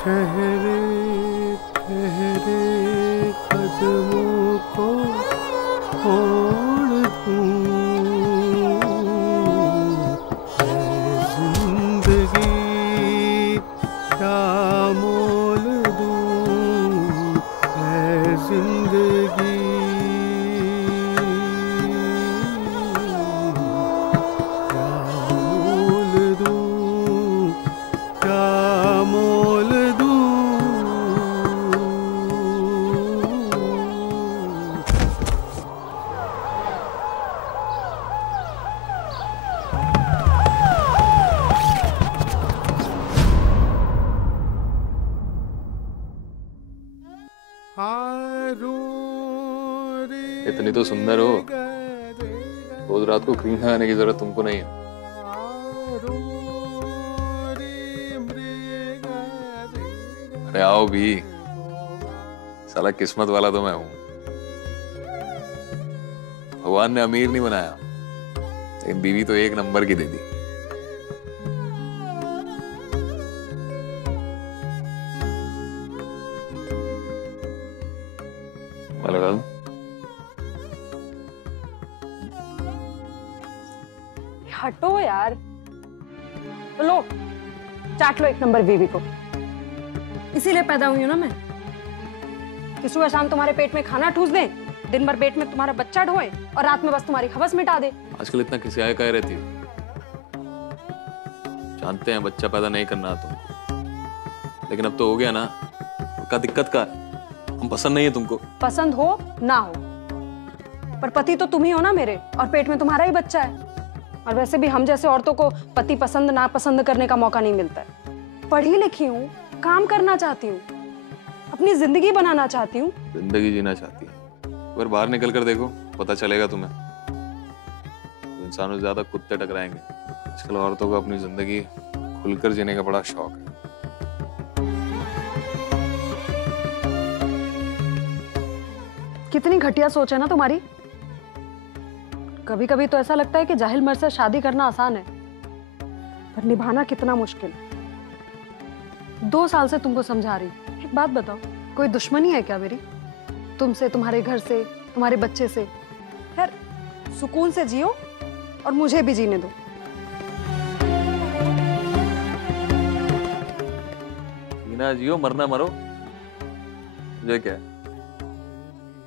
ठहरे ठहरे कदमों को मोड़ दूं, जिंदगी क्या मोल दूं, है जिंदगी क्या मोल दूं, क्या मोल दूं। इतनी तो सुंदर हो, रोज रात को क्रीम लगाने की जरूरत तुमको नहीं है। अरे आओ भी, साला किस्मत वाला तो मैं हूं। भगवान ने अमीर नहीं बनाया, लेकिन बीवी तो एक नंबर की दे दी। लगा हटो यार, लो चाट लो एक नंबर बीवी को। इसीलिए पैदा हुई हूं ना मैं, कि सुबह शाम तुम्हारे पेट में खाना ठूस दे, दिन भर पेट में तुम्हारा बच्चा ढोए और रात में बस तुम्हारी हवस मिटा दे। आजकल इतना किसी कह रहती हो? जानते हैं बच्चा पैदा नहीं करना तुमको, लेकिन अब तो हो गया ना, क्या दिक्कत का? हम पसंद नहीं है तुमको? पसंद हो ना हो, पर पति तो तुम ही हो ना मेरे, और पेट में तुम्हारा ही बच्चा है। और वैसे भी हम जैसे औरतों को पति पसंद ना पसंद करने का मौका नहीं मिलता है। पढ़ी लिखी हूँ, काम करना चाहती हूँ, अपनी जिंदगी बनाना चाहती हूँ। जिंदगी जीना चाहती है? अगर बाहर निकल कर देखो, पता चलेगा तुम्हें। तो इंसानों से ज्यादा कुत्ते टकराएंगे। आजकल औरतों को अपनी जिंदगी खुलकर जीने का बड़ा शौक है। कितनी घटिया सोच है ना तुम्हारी। कभी कभी तो ऐसा लगता है कि जाहिल मर्द से शादी करना आसान है, पर निभाना कितना मुश्किल। 2 साल से तुमको समझा रही। एक बात बताओ, कोई दुश्मनी है क्या मेरी तुमसे, तुम्हारे घर से, तुम्हारे बच्चे से? यार सुकून से जियो और मुझे भी जीने दो। जीना जियो, मरना मरो, मुझे क्या है?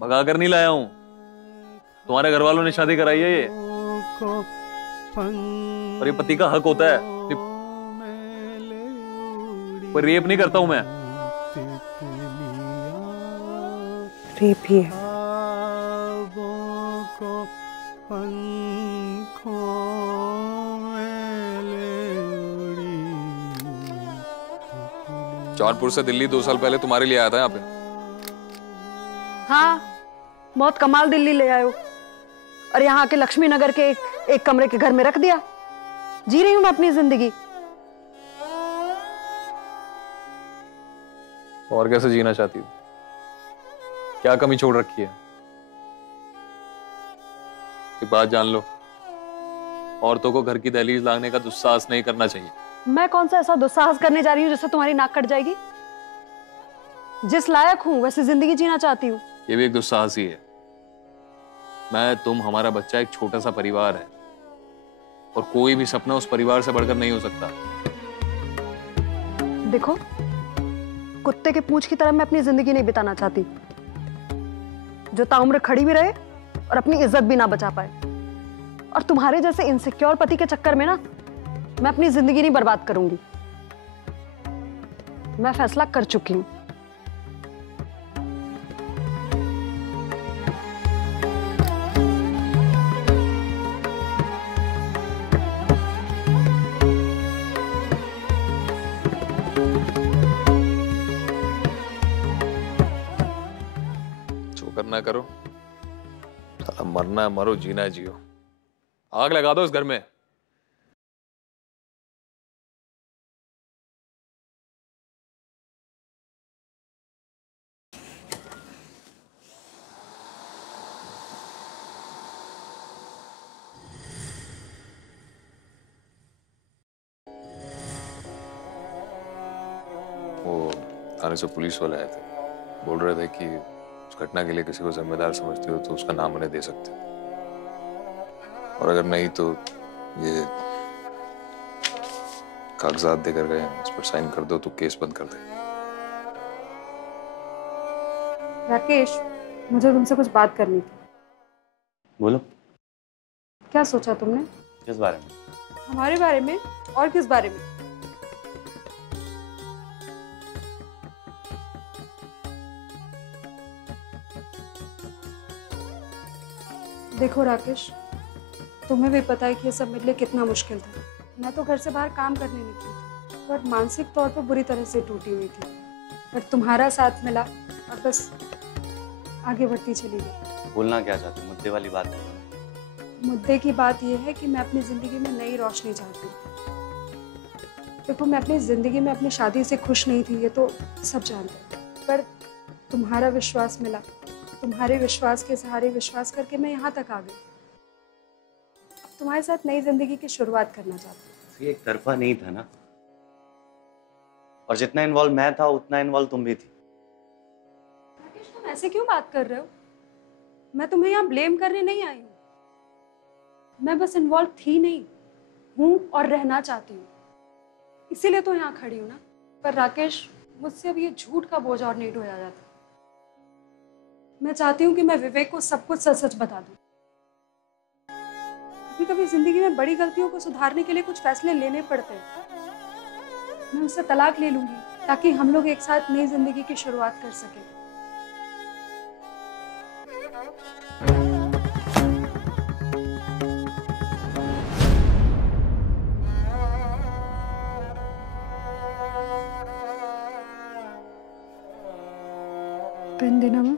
भगा कर नहीं लाया हूं, तुम्हारे घर वालों ने शादी कराई है ये, और ये पति का हक होता है। कोई रेप नहीं करता हूं मैं। रेप ही है। 4 से दिल्ली 2 साल पहले तुम्हारे लिए आया था यहाँ पे। हाँ, बहुत कमाल दिल्ली ले आए हो, और यहाँ के लक्ष्मी नगर के एक कमरे के घर में रख दिया। जी रही हूं मैं अपनी जिंदगी। और कैसे जीना चाहती हो? क्या कमी छोड़ रखी है? एक बात जान लो, औरतों को घर की दहलीज लांघने का दुस्साहस नहीं करना चाहिए। मैं कौन सा ऐसा दुस्साहस करने जा रही हूँ जिससे तुम्हारी नाक कट जाएगी? जिस लायक हूं वैसे जिंदगी जीना चाहती हूँ। ये भी एक दुस्साहस ही है। मैं, तुम, हमारा बच्चा, एक छोटा सा परिवार है, और कोई भी सपना उस परिवार से बढ़कर नहीं हो सकता। देखो, कुत्ते के पूंछ की तरह मैं अपनी जिंदगी नहीं बिताना चाहती, जो ताउम्र खड़ी भी रहे और अपनी इज्जत भी ना बचा पाए। और तुम्हारे जैसे इनसिक्योर पति के चक्कर में ना मैं अपनी जिंदगी नहीं बर्बाद करूंगी। मैं फैसला कर चुकी हूं। जो करना करो, साला मरना मरो, जीना जियो। आग लगा दो इस घर में। ओ थाने से पुलिस वाले आए थे, बोल रहे थे कि उस घटना के लिए किसी को जिम्मेदार समझते हो तो उसका नाम उन्हें दे सकते हो, और अगर नहीं तो ये कागजात देकर गए, इस पर साइन कर दो तो केस बंद कर दे। राकेश, मुझे तुमसे कुछ बात करनी थी। बोलो। क्या सोचा तुमने? किस बारे में? हमारे बारे में। और किस बारे में? देखो राकेश, तुम्हें भी पता है कि ये सब मेरे लिए कितना मुश्किल था। मैं तो घर से बाहर काम करने निकली थी, पर मानसिक तौर पर बुरी तरह से टूटी हुई थी। पर तुम्हारा साथ मिला और बस आगे बढ़ती चली गई। बोलना क्या चाहते हो? मुद्दे वाली बात बोलो। मुद्दे की बात यह है कि मैं अपनी जिंदगी में नई रोशनी चाहती हूँ। देखो, मैं अपनी जिंदगी में अपनी शादी से खुश नहीं थी, ये तो सब जानते हैं, पर तुम्हारा विश्वास मिला। तुम्हारे विश्वास के सहारे विश्वास करके मैं यहाँ तक आ गई। अब तुम्हारे साथ नई जिंदगी की शुरुआत करना चाहती हूँ। एक तरफा नहीं था ना, और जितना इन्वॉल्व मैं था उतना इन्वॉल्व तुम भी थी। राकेश, तुम ऐसे क्यों बात कर रहे हो? मैं तुम्हें यहाँ ब्लेम करने नहीं आई हूँ। मैं बस इन्वॉल्व थी नहीं, हूँ और रहना चाहती हूँ, इसीलिए तो यहाँ खड़ी हूँ ना। पर राकेश, मुझसे अब ये झूठ का बोझ और नहीं ढोया जाता। मैं चाहती हूँ कि मैं विवेक को सब कुछ सच सच बता दूँ। कभी कभी जिंदगी में बड़ी गलतियों को सुधारने के लिए कुछ फैसले लेने पड़ते हैं। मैं उससे तलाक ले लूंगी ताकि हम लोग एक साथ नई जिंदगी की शुरुआत कर सकें। पेन देना माँ।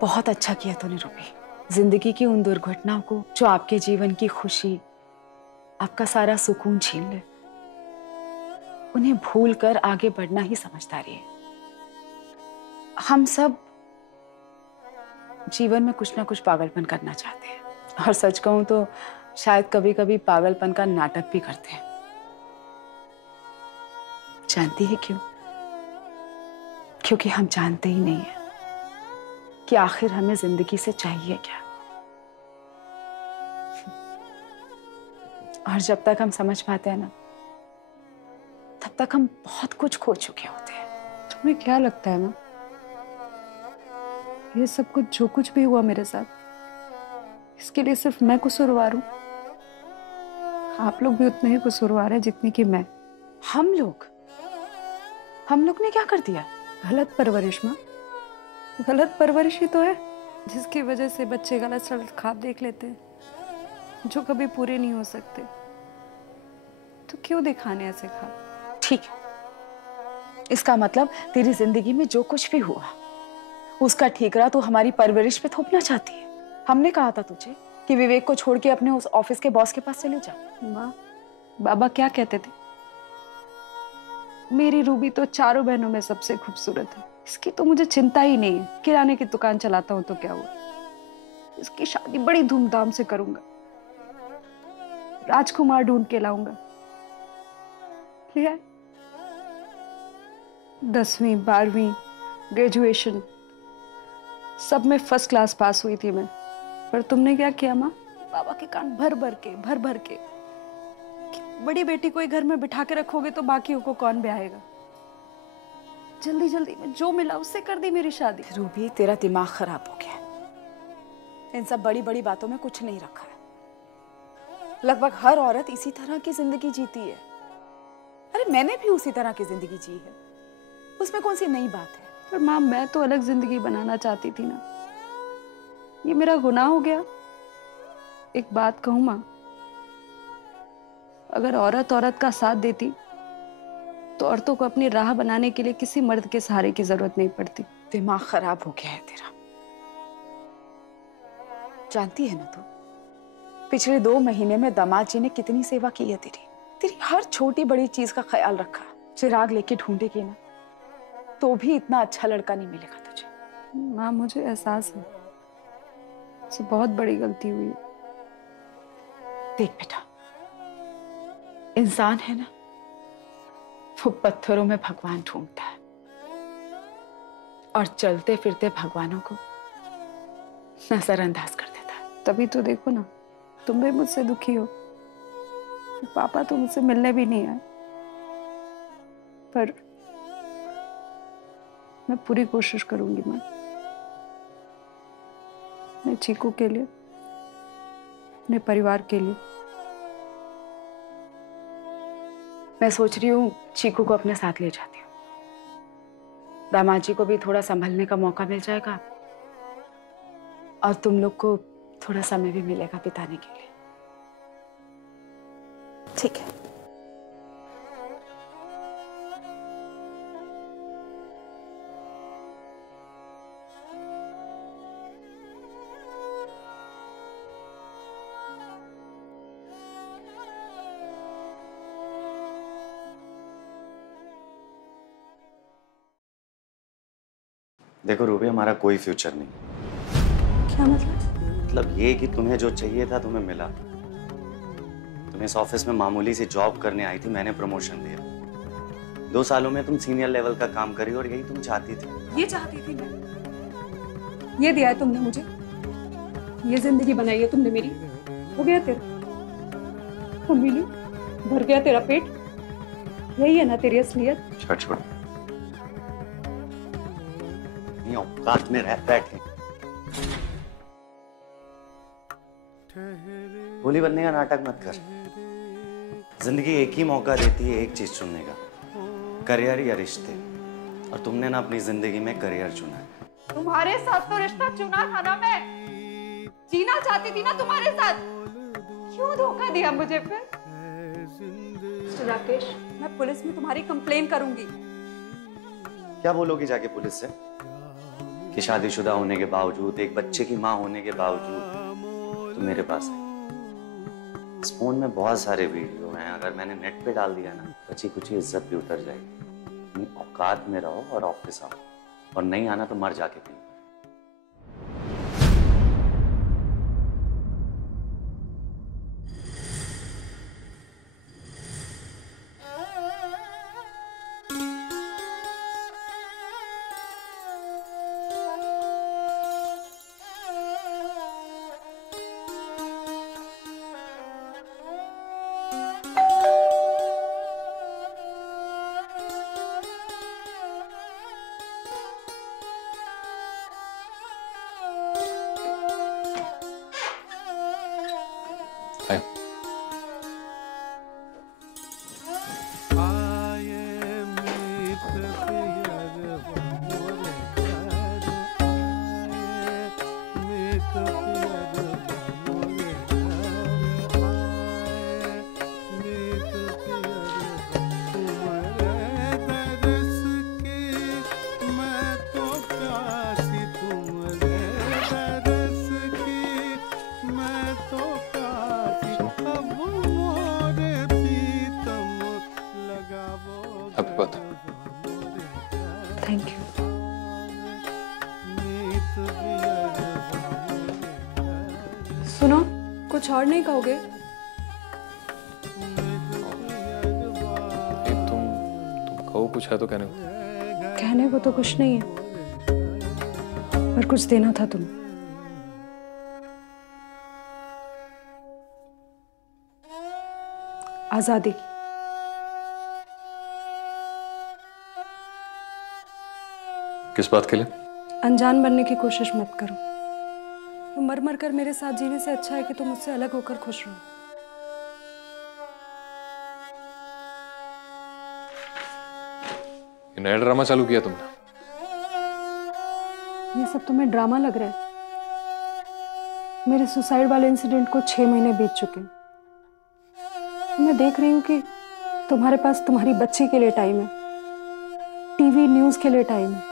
बहुत अच्छा किया तूने रूबी। जिंदगी की उन दुर्घटनाओं को जो आपके जीवन की खुशी, आपका सारा सुकून छीन ले, उन्हें भूल कर आगे बढ़ना ही समझदारी है। हम सब जीवन में कुछ ना कुछ पागलपन करना चाहते हैं, और सच कहूं तो शायद कभी कभी पागलपन का नाटक भी करते हैं। जानती है क्यों? क्योंकि हम जानते ही नहीं है कि आखिर हमें जिंदगी से चाहिए क्या। और जब तक हम समझ पाते हैं ना, तब तक हम बहुत कुछ खो चुके होते हैं। तुम्हें क्या लगता है माँ, ये सब कुछ जो कुछ भी हुआ मेरे साथ, इसके लिए सिर्फ मैं कसूरवार हूँ? आप लोग भी उतने ही कसूरवार हैं जितनी कि मैं। हम लोग ने क्या कर दिया? गलत परवरिश माँ, गलत परवरिश ही तो है जिसकी वजह से बच्चे गलत सलत ख्वाब देख लेते हैं जो कभी पूरे नहीं हो सकते। तो क्यों दिखाने ऐसे ख्वाब? ठीक है, इसका मतलब तेरी जिंदगी में जो कुछ भी हुआ उसका ठीकरा तू हमारी परवरिश पे थोपना चाहती है। हमने कहा था तुझे कि विवेक को छोड़ के अपने उस ऑफिस के बॉस के पास चले जा। माँ, बाबा क्या कहते थे? मेरी रूबी तो चारों बहनों में सबसे खूबसूरत है, इसकी तो मुझे चिंता ही नहीं है। किराने की दुकान चलाता हूं तो क्या हुआ, इसकी शादी बड़ी धूमधाम से करूंगा, राजकुमार ढूंढ के लाऊंगा। 10वीं 12वीं ग्रेजुएशन सब में फर्स्ट क्लास पास हुई थी मैं। पर तुमने क्या किया माँ? बाबा के कान भर भर के बड़ी बेटी को एक घर में बिठा के रखोगे तो बाकियों को कौन ब्याहेगा? जल्दी जल्दी में जो मिला उससे कर दी मेरी शादी। रूबी, तेरा दिमाग खराब हो गया। इन सब बड़ी बड़ी बातों में कुछ नहीं रखा है। लगभग हर औरत इसी तरह की जिंदगी जीती है। अरे मैंने भी उसी तरह की जिंदगी जी है, उसमें कौन सी नई बात है? पर माँ, मैं तो अलग जिंदगी बनाना चाहती थी ना, ये मेरा गुनाह हो गया। एक बात कहूँ माँ, अगर औरत औरत का साथ देती तो औरतों को अपनी राह बनाने के लिए किसी मर्द के सहारे की जरूरत नहीं पड़ती। दिमाग खराब हो गया है तेरा। जानती है ना तू, पिछले 2 महीने में दामाद जी ने कितनी सेवा की है तेरी हर छोटी बड़ी चीज का ख्याल रखा। चिराग लेके ढूंढेगी ना तो भी इतना अच्छा लड़का नहीं मिलेगा तुझे। माँ, मुझे एहसास है मुझसे बहुत बड़ी गलती हुई है। देख बेटा, इंसान है ना, वो पत्थरों में भगवान ढूंढता है और चलते फिरते भगवानों को नजरअंदाज कर देता है। तभी तो देखो ना, तुम भी मुझसे दुखी हो। पापा तो मुझसे मिलने भी नहीं आए, पर मैं पूरी कोशिश करूंगी। मैं चीकू के लिए, अपने परिवार के लिए। मैं सोच रही हूँ चीकू को अपने साथ ले जाती हूँ। दामाद जी को भी थोड़ा संभलने का मौका मिल जाएगा और तुम लोग को थोड़ा समय भी मिलेगा बिताने के लिए। ठीक है। देखो रूबी, हमारा कोई फ्यूचर नहीं। क्या मतलब? मतलब ये कि तुम्हें जो चाहिए था तुम्हें मिला। तुम इस ऑफिस में मामूली सी जॉब करने आई थी, मैंने प्रमोशन दिया। 2 सालों में तुम सीनियर लेवल का काम करी और यही तुम चाहती थी। ये चाहती थी मैं, ये दिया है तुमने मुझे, ये जिंदगी बनाई है तुमने मेरी। हो गया तेरा अमीली, भर गया तेरा पेट, यही है ना तेरी असलियत? छोड़ छोड़, ये औकात में रह बैठे। भोली बनने का नाटक मत कर। जिंदगी एक ही मौका देती है एक चीज चुनने का, करियर या रिश्ते। और तुमने ना अपनी जिंदगी में करियर चुना है। तुम्हारे साथ तो रिश्ता चुना था ना, मैं जीना चाहती थी ना तुम्हारे साथ। क्यों धोखा दिया मुझे फिर? मिस्टर राकेश, मैं पुलिस में तुम्हारी कंप्लेन करूंगी। क्या बोलोगी जाके पुलिस से कि शादीशुदा होने के बावजूद, एक बच्चे की माँ होने के बावजूद तुम मेरे पास है? इस फोन में बहुत सारे वीडियो हैं, अगर मैंने नेट पे डाल दिया ना, बची कुछ इज्जत भी उतर जाएगी। अपनी औकात में रहो और ऑफिस आओ, और नहीं आना तो मर जाके कहीं। Hi. Happy birthday. Thank you. सुनो, कुछ और नहीं कहोगे? तुम कहो कुछ है तो कहने को। कहने को तो कुछ नहीं है, पर कुछ देना था तुम। आजादी की। किस बात के लिए? अनजान बनने की कोशिश मत करो। मर मर कर मेरे साथ जीने से अच्छा है कि तुम मुझसे अलग होकर खुश रहो। ये नया ड्रामा चालू किया तुमने? ये सब तुम्हें ड्रामा लग रहा है? मेरे सुसाइड वाले इंसिडेंट को 6 महीने बीत चुके हैं। मैं देख रही हूँ कि तुम्हारे पास तुम्हारी बच्ची के लिए टाइम है, टीवी न्यूज के लिए टाइम है,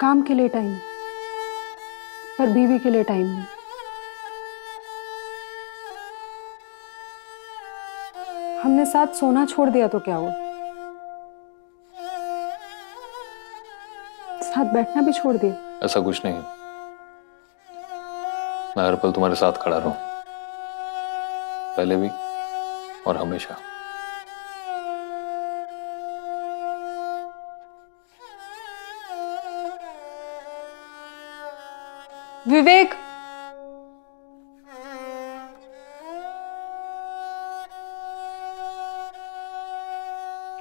काम के लिए टाइम है, पर बीवी के लिए टाइम नहीं। हमने साथ सोना छोड़ दिया तो क्या हुआ? साथ बैठना भी छोड़ दिया। ऐसा कुछ नहीं है, मैं हर पल तुम्हारे साथ खड़ा रहूं। पहले भी और हमेशा। विवेक,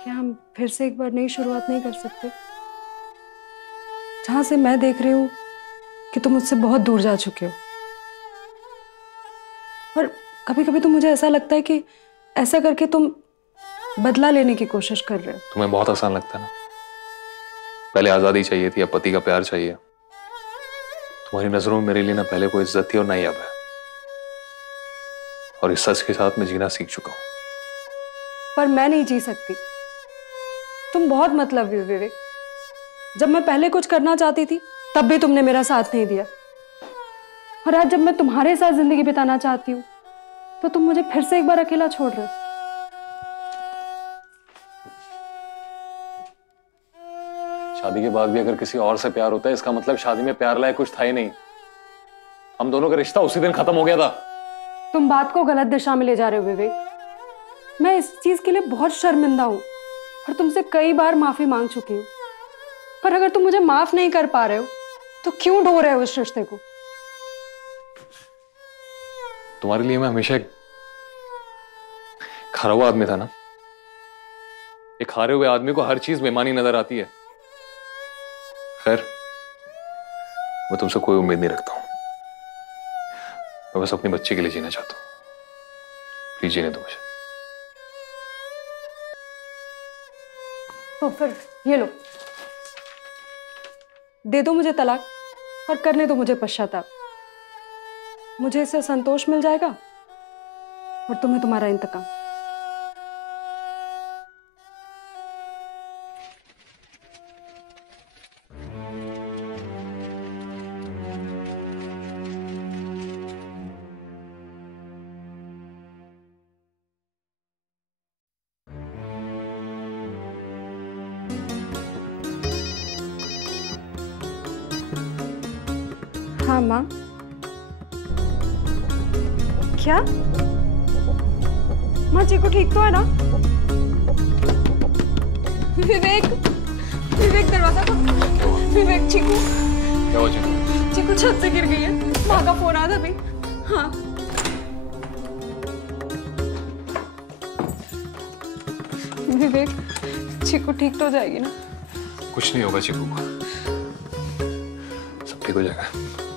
क्या हम फिर से एक बार नई शुरुआत नहीं कर सकते? जहां से मैं देख रही हूँ कि तुम मुझसे बहुत दूर जा चुके हो, और कभी कभी तो मुझे ऐसा लगता है कि ऐसा करके तुम बदला लेने की कोशिश कर रहे हो। तुम्हें बहुत आसान लगता है ना? पहले आजादी चाहिए थी, अब पति का प्यार चाहिए। तुम्हारी नजरों में मेरे लिए ना पहले कोई इज्जत थी और ना ही अब है, और इस सच के साथ मैं जीना सीख चुका हूं। पर मैं नहीं जी सकती। तुम बहुत मतलबी हो विवेक। जब मैं पहले कुछ करना चाहती थी तब भी तुमने मेरा साथ नहीं दिया, और आज जब मैं तुम्हारे साथ जिंदगी बिताना चाहती हूँ तो तुम मुझे फिर से एक बार अकेला छोड़ रहे हो। शादी के बाद भी अगर किसी और से प्यार होता है, इसका मतलब शादी में प्यार लायक कुछ था ही नहीं। हम दोनों का रिश्ता उसी दिन खत्म हो गया था। तुम बात को गलत दिशा में ले जा रहे हो विवेक। मैं इस चीज के लिए बहुत शर्मिंदा हूँ और तुमसे कई बार माफी मांग चुकी हूँ, पर अगर तुम मुझे माफ नहीं कर पा रहे हो तो क्यों ढो रहे हो इस रिश्ते को? तुम्हारे लिए मैं हमेशा एक हारा हुआ आदमी था ना। एक हारे हुए आदमी को हर चीज बेमानी नजर आती है। खैर, मैं तुमसे कोई उम्मीद नहीं रखता हूं। मैं बस अपने बच्चे के लिए जीना चाहता हूं। प्लीज जीने दो मुझे। तो फिर ये लो, दे दो मुझे तलाक और करने दो मुझे पश्चाताप। मुझे इससे संतोष मिल जाएगा और तुम्हें तुम्हारा इंतकाम। हाँ माँ। क्या माँ, चीकू ठीक तो है ना? विवेक, विवेक दरवाजा खोल। विवेक, चीकू, क्या हुआ चीकू? चीकू छत से गिर गई है। माँ का फोन आया था अभी। हाँ विवेक, चीकू ठीक तो हो जाएगी ना? कुछ नहीं होगा चीकू को, सब ठीक हो जाएगा।